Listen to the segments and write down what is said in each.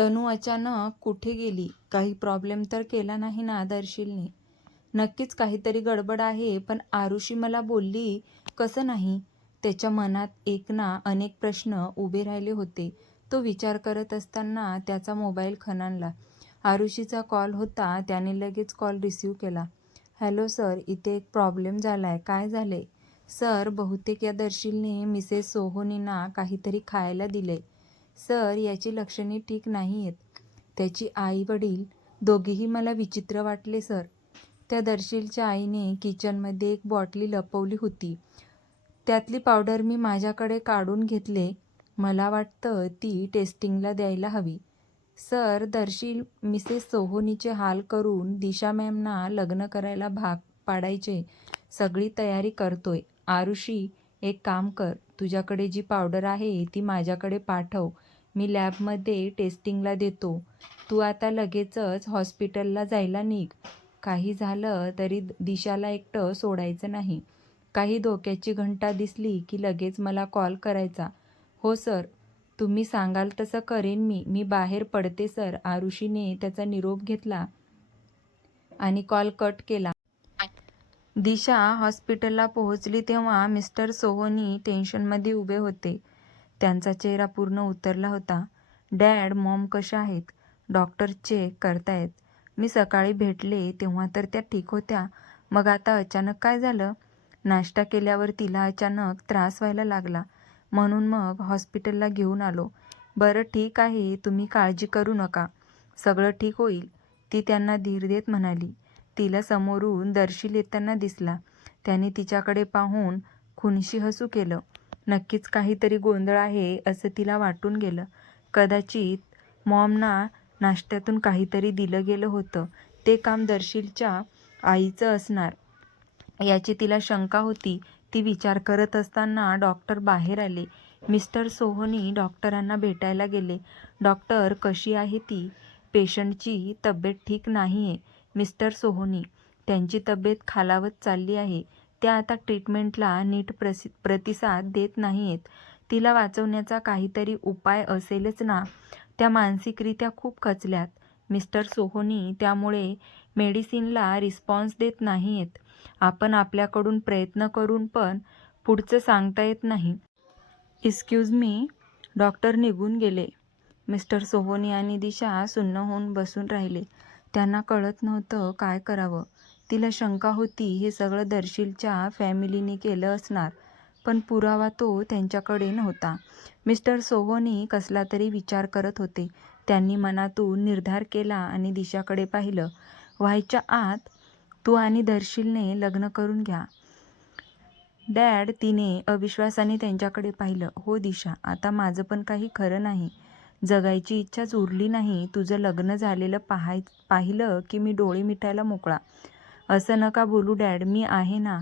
तनू अचानक कुठे गेली? काही प्रॉब्लेम तर केला नाही ना दर्शीलने? नक्कीच काहीतरी गडबड आहे, पण आरुषी मला बोलली कसं नाही? त्याच्या मनात एक ना अनेक प्रश्न उभे राहिले होते. तो विचार करत असताना त्याचा मोबाईल खणाणला. आरुषीचा कॉल होता. त्याने लगेच कॉल रिसीव्ह केला. हॅलो सर, इथे एक प्रॉब्लेम झालाय. काय झाले? सर, बहुतेक या दर्शीलने मिसेस सोहोनींना काहीतरी खायला दिले. सर, याची लक्षणे ठीक नाही आहेत. त्याची आई वडील दोघेही मला विचित्र वाटले सर. त्या दर्शीलच्या आईने किचनमध्ये एक बॉटली लपवली होती. त्यातली पावडर मी माझ्याकडे काढून घेतले. मला वाटतं ती टेस्टिंगला द्यायला हवी. सर, दर्शील मिसेस सोहोनीचे हाल करून दिशा मॅमना लग्न करायला भाग पाडायचे सगळी तयारी करतोय. आरुषी, एक काम कर, तुझ्याकडे जी पावडर आहे ती माझ्याकडे पाठव. मी लॅबमध्ये टेस्टिंगला देतो. तू आता लगेचच हॉस्पिटलला जायला निघ. काही झालं तरी दिशाला एकटं सोडायचं नाही. काही धोक्याची घंटा दिसली की लगेच मला कॉल करायचा. हो सर, तुम्ही सांगाल तसं करेन मी. मी बाहेर पडते सर. आरुषीने त्याचा निरोप घेतला आणि कॉल कट केला. दिशा हॉस्पिटलला पोहोचली तेव्हा मिस्टर सोहोनी टेन्शनमध्ये उभे होते. त्यांचा चेहरा पूर्ण उतरला होता. डॅड, मॉम कशा आहेत? डॉक्टर चेक करतायत. मी सकाळी भेटले तेव्हा तर त्या ठीक होत्या. मग आता अचानक काय झालं? नाश्ता केल्यावर तिला अचानक त्रास व्हायला लागला. म्हणून मग हॉस्पिटलला घेऊन आलो. बरं ठीक आहे, तुम्ही काळजी करू नका. सगळं ठीक होईल, ती त्यांना धीर देत म्हणाली. तिला समोरून दर्शील येताना दिसला. त्याने तिच्याकडे पाहून खुनशी हसू केलं. नक्कीच काहीतरी गोंधळ आहे असं तिला वाटून गेलं. कदाचित मॉमना नाश्त्यातून काहीतरी दिलं गेलं होतं. ते काम दर्शीलच्या आईचं असणार याची तिला शंका होती. ती विचार करत असताना डॉक्टर बाहेर आले. मिस्टर सोहोनी डॉक्टरांना भेटायला गेले. डॉक्टर, कशी आहे ती? पेशंटची तब्येत ठीक नाही आहे मिस्टर सोहोनी. त्यांची तब्येत खालावत चालली आहे. त्या आता ट्रीटमेंटला नीट प्रतिसाद देत नाही आहेत. तिला वाचवण्याचा काहीतरी उपाय असेलच ना? त्या मानसिकरित्या खूप खचल्यात मिस्टर सोहोनी. त्यामुळे मेडिसिनला रिस्पॉन्स देत नाही आहेत. आपण आपल्याकडून प्रयत्न करून पण पुढचं सांगता येत नाही. Excuse me. डॉक्टर निघून गेले. मिस्टर सोहोनी आणि दिशा सुन्न होऊन बसून राहिले. त्यांना कळत नव्हतं काय करावं. तिला शंका होती हे सगळं दर्शीलच्या फॅमिलीने केलं असणार, पण पुरावा तो त्यांच्याकडे नव्हता. मिस्टर सोहोनी कसला तरी विचार करत होते. त्यांनी मनातून निर्धार केला आणि दिशाकडे पाहिलं. व्हायच्या आत तू आणि दर्शीलने लग्न करून घ्या. डॅड, तिने अविश्वासाने त्यांच्याकडे पाहिलं. हो दिशा, आता माझं पण काही खरं नाही. जगायची इच्छाच उरली नाही. तुझं लग्न झालेलं पाहिलं की मी डोळे मिटायला मोकळा. असं नका बोलू डॅड, मी आहे ना.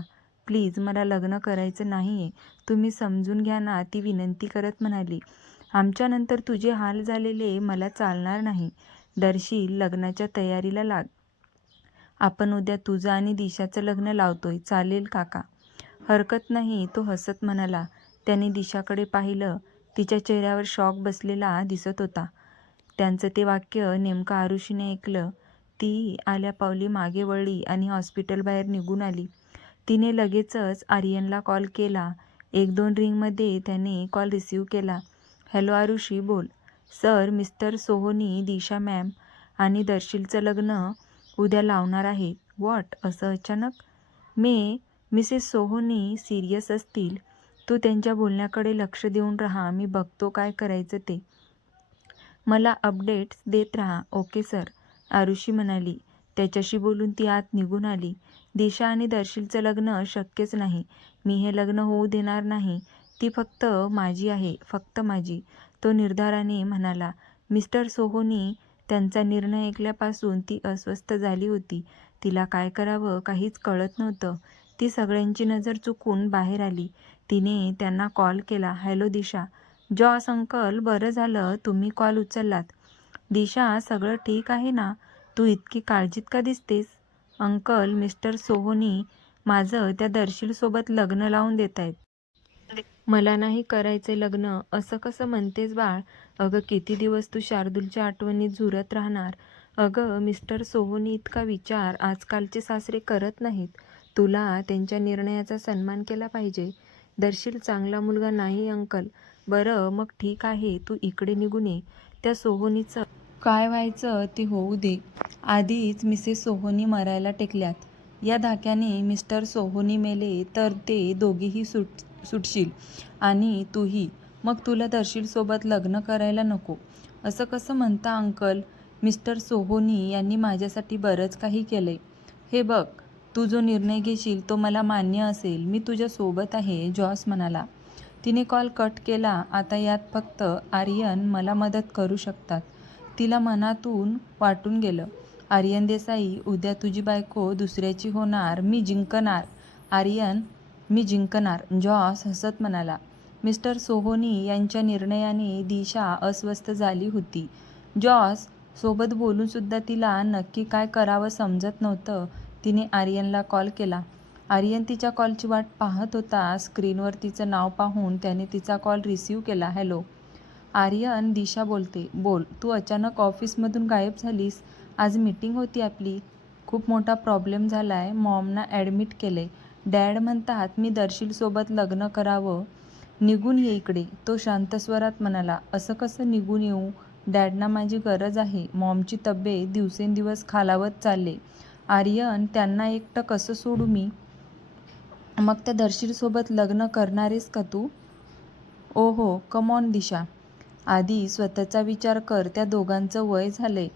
प्लीज, मला लग्न करायचं नाहीये. तुम्ही समजून घ्या ना, ती विनंती करत म्हणाली. आमच्यानंतर तुझे हाल झालेले मला चालणार नाही. दर्शील, लग्नाच्या तयारीला लाग. आपण उद्या तुझं आणि दिशाचं लग्न लावतोय. चालेल काका? हरकत नाही, तो हसत म्हणाला. त्याने दिशाकडे पाहिलं. तिच्या चेहऱ्यावर शॉक बसलेला दिसत होता. त्यांचं ते वाक्य नेमकं आरुषीने ऐकलं. ती आल्या पावली मागे वळली आणि हॉस्पिटलबाहेर निघून आली. तिने लगेचच आर्यनला कॉल केला. 1-2 रिंगमध्ये त्याने कॉल रिसीव्ह केला. हॅलो आरुषी, बोल. सर, मिस्टर सोहोनी दिशा मॅम आणि दर्शीलचं लग्न उद्या लावणार आहे. व्हॉट? असं अचानक? मिसेस सोहोनी सिरियस असतील. तू त्यांच्या बोलण्याकडे लक्ष देऊन राहा. मी बघतो काय करायचं ते. मला अपडेट्स देत राहा. ओके सर, आरुषी म्हणाली. त्याच्याशी बोलून ती आत निघून आली. दिशा आणि दर्शीलचं लग्न शक्यच नाही. मी हे लग्न होऊ देणार नाही. ती फक्त माझी आहे, फक्त माझी, तो निर्धाराने म्हणाला. मिस्टर सोहोनी त्यांचा निर्णय ऐकल्यापासून ती अस्वस्थ झाली होती. तिला काय करावं काहीच कळत नव्हतं. ती सगळ्यांची नजर चुकून बाहेर आली. तिने त्यांना कॉल केला. हॅलो दिशा. जॉस अंकल, बरं झालं तुम्ही कॉल उचललात. दिशा, सगळं ठीक आहे ना? तू इतकी काळजीत का दिसतेस? अंकल, मिस्टर सोहोनी माझं त्या दर्शीलसोबत लग्न लावून देत आहेत. मला नाही करायचे लग्न असं कसं म्हणतेस बाळ? अगं किती दिवस तू शार्दूलच्या आठवणीत झुरत राहणार? अगं मिस्टर सोहोनी इतका विचार आजकालचे सासरे करत नाहीत. तुला त्यांच्या निर्णयाचा सन्मान केला पाहिजे. दर्शील चांगला मुलगा नाही अंकल. बरं मग ठीक आहे, तू इकडे निघून ये. त्या सोहोनीचं काय व्हायचं ते होऊ दे. आधीच मिसेस सोहोनी मरायला टेकल्यात. या धाक्याने मिस्टर सोहोनी मेले तर ते दोघेही सुटशील आणि तूही. मग तुला दर्शीलसोबत लग्न करायला नको. असं कसं म्हणता अंकल? मिस्टर सोहोनी यांनी माझ्यासाठी बरंच काही केलंय. हे बघ, तू जो निर्णय घेशील तो मला मान्य असेल. मी तुझ्या सोबत आहे, जॉस म्हणाला. तिने कॉल कट केला. आता यात फक्त आर्यन मला मदत करू शकतात. तिला मनातून वाटून गेलं, आर्यन देसाई, उद्या तुझी बायको दुसऱ्याची होणार. मी जिंकणार आर्यन, मी जिंकणार. जॉस हसत म्हणाला. मिस्टर सोहोनी यांच्या निर्णयाने दिशा अस्वस्थ झाली होती. जॉस सोबत बोलूनसुद्धा तिला नक्की काय करावं समजत नव्हतं. तिने आर्यनला कॉल केला. आर्यन तिच्या कॉलची वाट पाहत होता. स्क्रीनवर तिचं नाव पाहून त्याने तिचा कॉल रिसीव्ह केला. हॅलो आर्यन, दिशा बोलते. बोल. तू अचानक ऑफिसमधून गायब झालीस? आज मीटिंग होती आपली. खूप मोठा प्रॉब्लेम झालाय. मॉमना ॲडमिट केलंय. डॅड म्हणतात मी दर्शीलसोबत लग्न करावं. निघून ये इकडे. तो शांत स्वरात म्हणाला. असं कसं निघून येऊ? डॅडना माझी गरज आहे. मॉमची तब्येत दिवसेंदिवस खालावत चालले. आर्यन, त्यांना एकटं कसं सोडू मी? मग त्या दर्शीलसोबत लग्न करणारेस का तू? ओहो, कम ऑन दिशा. आधी स्वतःचा विचार कर. त्या दोघांचं वय झालंय.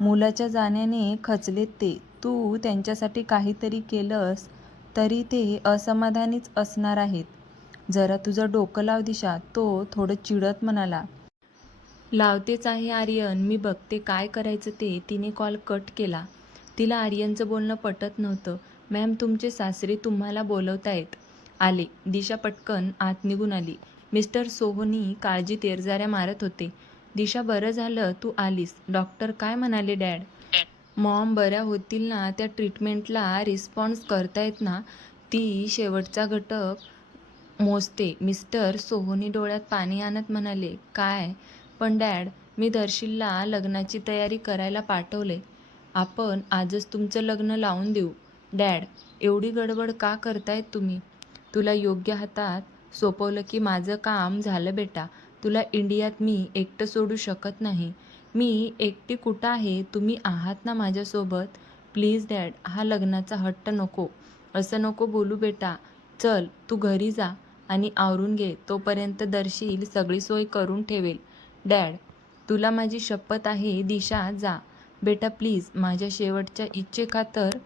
मुलाच्या जाण्याने खचलेत ते. तू त्यांच्यासाठी काहीतरी केलंस तरी ते असमाधानीच असणार आहेत. जरा तुझं डोकं लाव दिशा. तो थोडं चिडत म्हणाला. लावतेच आहे आर्यन, मी बघते काय करायचं ते. तिने कॉल कट केला. तिला आर्यनचं बोलणं पटत नव्हतं. मॅम, तुमचे सासरे तुम्हाला बोलवतायत. आले. दिशा पटकन आत निघून आली. मिस्टर सोहोनी काळजीत येरझाऱ्या मारत होते. दिशा, बरं झालं तू आलीस. डॉक्टर काय म्हणाले डॅड? मॉम बऱ्या होतील ना? त्या ट्रीटमेंटला रिस्पॉन्स करतायत ना? ती शेवटचा घटक मोजते. मिस्टर सोहोनी डोळ्यात पाणी आणत म्हणाले. काय? पण डॅड, मी दर्शीलला लग्नाची तयारी करायला पाठवले. आपण आजच तुमचं लग्न लावून देऊ. डॅड, एवढी गडबड का करतायत तुम्ही? तुला योग्य हातात सोपवलं की माझं काम झालं बेटा. तुला इंडियात मी एकटं सोडू शकत नाही. मी एकटी कुठं आहे? तुम्ही आहात ना माझ्यासोबत? प्लीज डॅड, हा लग्नाचा हट्ट नको. असं नको बोलू बेटा. चल तू घरी जा आणि आवरून घे. तोपर्यंत दर्शील सगळी सोय करून ठेवेल. डॅड, तुला माझी शपथ आहे. दिशा, जा बेटा प्लीज. माझ्या शेवटच्या इच्छेखातर.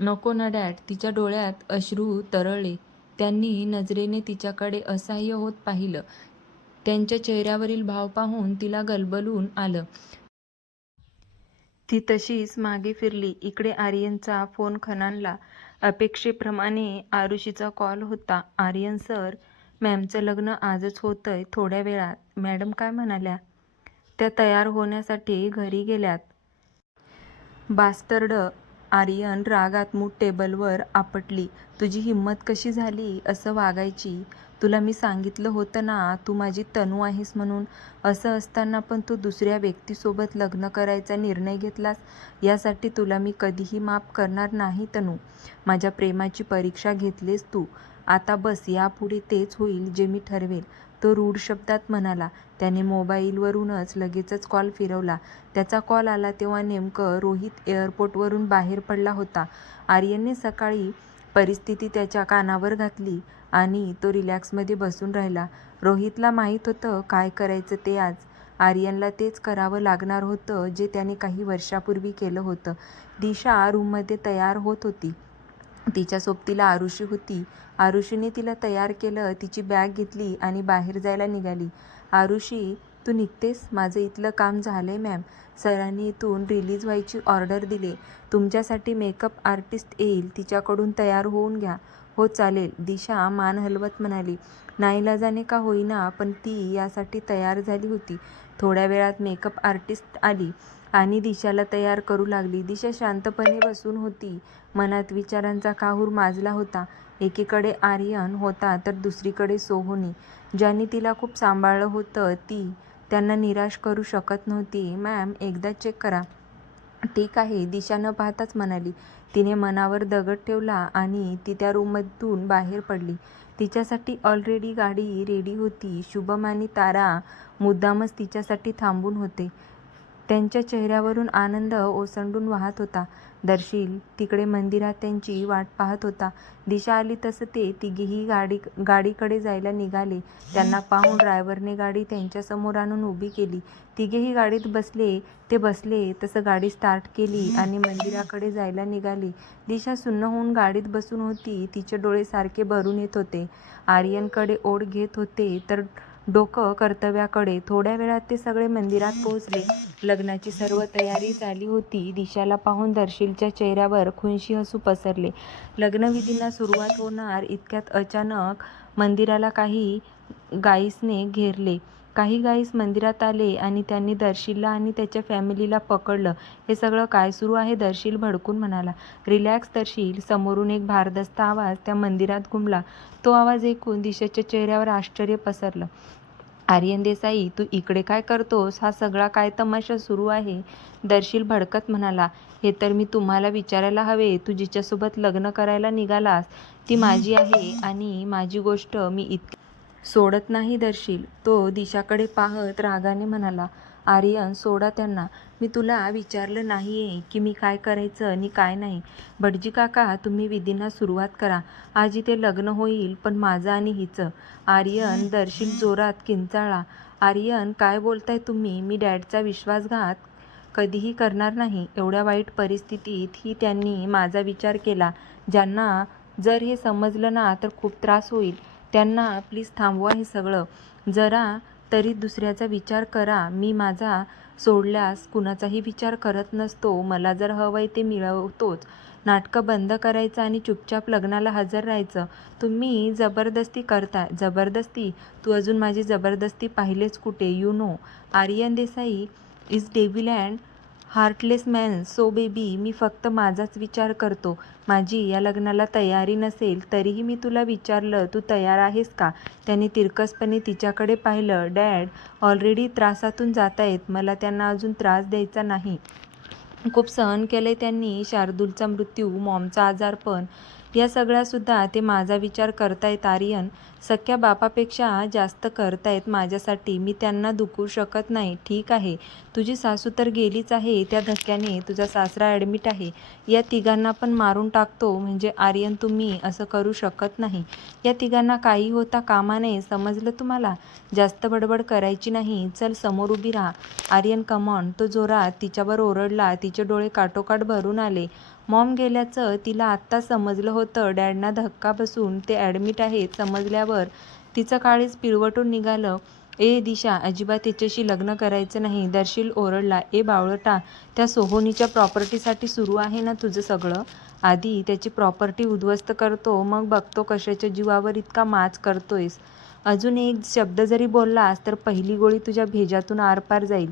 नको ना डॅड. तिच्या डोळ्यात अश्रू तरळले. त्यांनी नजरेने तिच्याकडे असहाय्य होत पाहिलं. त्यांच्या चेहऱ्यावरील भाव पाहून तिला गलबलून आलं. ती तशीच मागे फिरली. इकडे आर्यनचा फोन खणाणला. अपेक्षेप्रमाणे आरुषीचा कॉल होता. आर्यन सर, मॅमचं लग्न आजच होतंय, थोड्या वेळात. मॅडम काय म्हणाल्या? त्या तयार होण्यासाठी घरी गेल्यात. बास्टर्ड. आर्यन रागात मूठ टेबलवर आपटली. तुझी हिंमत कशी झाली असं वागायची? तुला मी सांगितलं होतं ना तू माझी तनू आहेस म्हणून. असं असताना पण तू दुसऱ्या व्यक्तीसोबत लग्न करायचा निर्णय घेतलास. यासाठी तुला मी कधीही माफ करणार नाही तनू. माझ्या प्रेमाची परीक्षा घेतलीस तू. आता बस, यापुढे तेच होईल जे मी ठरवेल, तो रूढ शब्दात म्हणाला. त्याने मोबाईलवरूनच लगेचच कॉल फिरवला. त्याचा कॉल आला तेव्हा नेमकं रोहित एअरपोर्टवरून बाहेर पडला होता. आर्यनने सकाळी परिस्थिती त्याच्या कानावर घातली आणि तो रिलॅक्समध्ये बसून राहिला. रोहितला माहीत होतं काय करायचं ते आज. आर्यनला तेच करावं लागणार होतं जे त्याने काही वर्षापूर्वी केलं होतं. दिशा रूममध्ये तयार होत होती. तिच्या सोबतीला आरुषी होती. आरुषीने तिला तयार केलं. तिची बॅग घेतली आणि बाहेर जायला निघाली. आरुषी, तू निघतेस? माझं इथलं काम झालंय मॅम. सरांनी इथून रिलीज व्हायची ऑर्डर दिली. तुमच्यासाठी मेकअप आर्टिस्ट येईल, तिच्याकडून तयार होऊन घ्या. हो चालेल, दिशा मान हलवत म्हणाली. नाईलाजाने का होईना पण ती यासाठी तयार झाली होती. थोड्या वेळात मेकअप आर्टिस्ट आली आणि दिशाला तयार करू लागली. दिशा शांतपणे बसून होती. मनात विचारांचा काहूर माजला होता. एकीकडे आर्यन होता तर दुसरीकडे सोहोनी, ज्यांनी तिला खूप सांभाळलं होतं. ती त्यांना निराश करू शकत नव्हती. मॅम, एकदा चेक करा. ठीक आहे, दिशा न पाहताच म्हणाली. तिने मनावर दगड ठेवला आणि ती त्या रूममधून बाहेर पडली. तिच्यासाठी ऑलरेडी गाडी रेडी होती. शुभम आणि तारा मुद्दामच तिच्यासाठी थांबून होते. त्यांच्या चेहऱ्यावरून आनंद ओसंडून वाहत होता. दर्शील तिकडे मंदिरात त्यांची वाट पाहत होता. दिशा आली तसं ते तिघेही गाडीकडे जायला निघाले. त्यांना पाहून ड्रायव्हरने गाडी त्यांच्यासमोर आणून उभी केली. तिघेही गाडीत बसले. ते बसले तसं गाडी स्टार्ट केली आणि मंदिराकडे जायला निघाली. दिशा सुन्न होऊन गाडीत बसून होती. तिचे डोळे सारखे भरून येत होते. आर्यनकडे ओढ घेत होते तर डोकं कर्तव्याकडे. थोड्या वेळात ते सगळे मंदिरात पोहोचले. लग्नाची सर्व तयारी झाली होती. दिशाला पाहून दर्शीलच्या चेहऱ्यावर खुनशी हसू पसरले. लग्नविधींना सुरुवात होणार इतक्यात अचानक मंदिराला काही गाईसने घेरले. काही गाईस मंदिरात आले आणि त्यांनी दर्शीलला आणि त्याच्या फॅमिलीला पकडलं. हे सगळं काय सुरू आहे? दर्शील भडकून म्हणाला. रिलॅक्स दर्शील. समोरून एक भारदस्त आवाज त्या मंदिरात घुमला. तो आवाज ऐकून दिशाच्या चेहऱ्यावर आश्चर्य पसरलं. आर्यन देसाई, तू इकडे काय करतोस? हा सगळा काय तमाशा सुरू आहे? दर्शील भडकत म्हणाला. हे तर मी तुम्हाला विचारायला हवे. तू जिच्यासोबत लग्न करायला निघालास ती माझी आहे आणि माझी गोष्ट मी इतकी सोडत नाही. दर्शील तो दिशाकडे पाहत रागाने म्हणाला. आर्यन, सोडा त्यांना. मी तुला विचारलं नाहीये की मी काय करायचं आणि काय नाही. भटजी काका, तुम्ही विधींना सुरुवात करा. आज इथे लग्न होईल, पण माझं आणि हिचं. आर्यन, दर्शील जोरात किंचाळला. आर्यन, काय बोलताय तुम्ही? मी डॅडचा विश्वासघात कधीही करणार नाही. एवढ्या वाईट परिस्थितीत ही त्यांनी माझा विचार केला. ज्यांना जर हे समजलं ना तर खूप त्रास होईल. त्यांना प्लीज थांबवा हे सगळं. जरा तरी दुसऱ्याचा विचार करा. मी माझा सोडल्यास कुणाचाही विचार करत नसतो. मला जर हवंय ते मिळवतोच. नाटकं बंद करायचं आणि चुपचाप लग्नाला हजर राहायचं. तुम्ही जबरदस्ती करताय. जबरदस्ती? तू अजून माझी जबरदस्ती पाहिलेच कुठे? You know Aryan Desai is devil and heartless man. So baby, मी फक्त माझाच विचार करतो. माझी या लग्नाला तयारी नसेल तरीही मी तुला विचारलं, तू तयार आहेस का? त्याने तिरकसपणे तिच्याकडे पाहिलं. डॅड ऑलरेडी त्रासातून जातायत. मला त्यांना अजून त्रास द्यायचा नाही. खूप सहन केलंय त्यांनी. शार्दूलचा मृत्यू, मॉमचा आजारपण, या सगळ्यासुद्धा ते माझा विचार करतायत. आर्यन, सख्या बापापेक्षा जास्त करतायत माझ्यासाठी. मी त्यांना दुखवू शकत नाही. ठीक आहे, तुझी सासू तर गेलीच आहे. त्या धक्क्याने तुझा सासरा ॲडमिट आहे. या तिघांना पण मारून टाकतो. म्हणजे आर्यन, तुम्ही असं करू शकत नाही. या तिघांना काही होता कामा नये. समजलं तुम्हाला? जास्त बडबड करायची नाही. चल, समोर उभी राहा. आर्यन, कमॉन. तो जोरात तिच्यावर ओरडला. तिचे डोळे काठोकाठ भरून आले. मॉम गेल्याचं तिला आत्ता समजलं होतं. डॅडना धक्का बसून ते ॲडमिट आहेत समजल्यावर तिचं काळीज पिळवटून निघालं. ए दिशा, अजिबात त्याच्याशी लग्न करायचं नाही. दर्शील ओरडला. ए बावळटा, त्या सोहोनीच्या प्रॉपर्टीसाठी सुरू आहे ना तुझं सगळं? आधी त्याची प्रॉपर्टी उद्ध्वस्त करतो, मग बघतो कशाच्या जीवावर इतका माज करतोयस. अजून एक शब्द जरी बोललास तर पहिली गोळी तुझ्या भेजातून आरपार जाईल.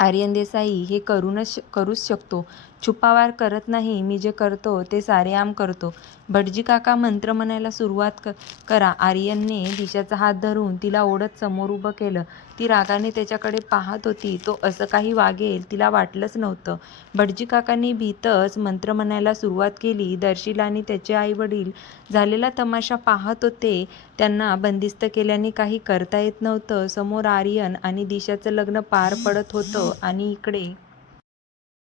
आर्यन देसाई हे करूच शकतो. छुपावार करत नाही. मी जे करतो ते सारेआम करतो. भटजी काका, मंत्र म्हणायला सुरुवात करा. आर्यनने दिशाचा हात धरून तिला ओढत समोर उभं केलं. ती रागाने त्याच्याकडे पाहत होती. तो असं काही वागेल तिला वाटलंच नव्हतं. भटजी काकांनी भीतच मंत्र म्हणायला सुरुवात केली. दर्शील आणि त्याचे आईवडील झालेला तमाशा पाहत होते. त्यांना बंदिस्त केल्याने काही करता येत नव्हतं. समोर आर्यन आणि दिशाचं लग्न पार पडत होतं आणि इकडे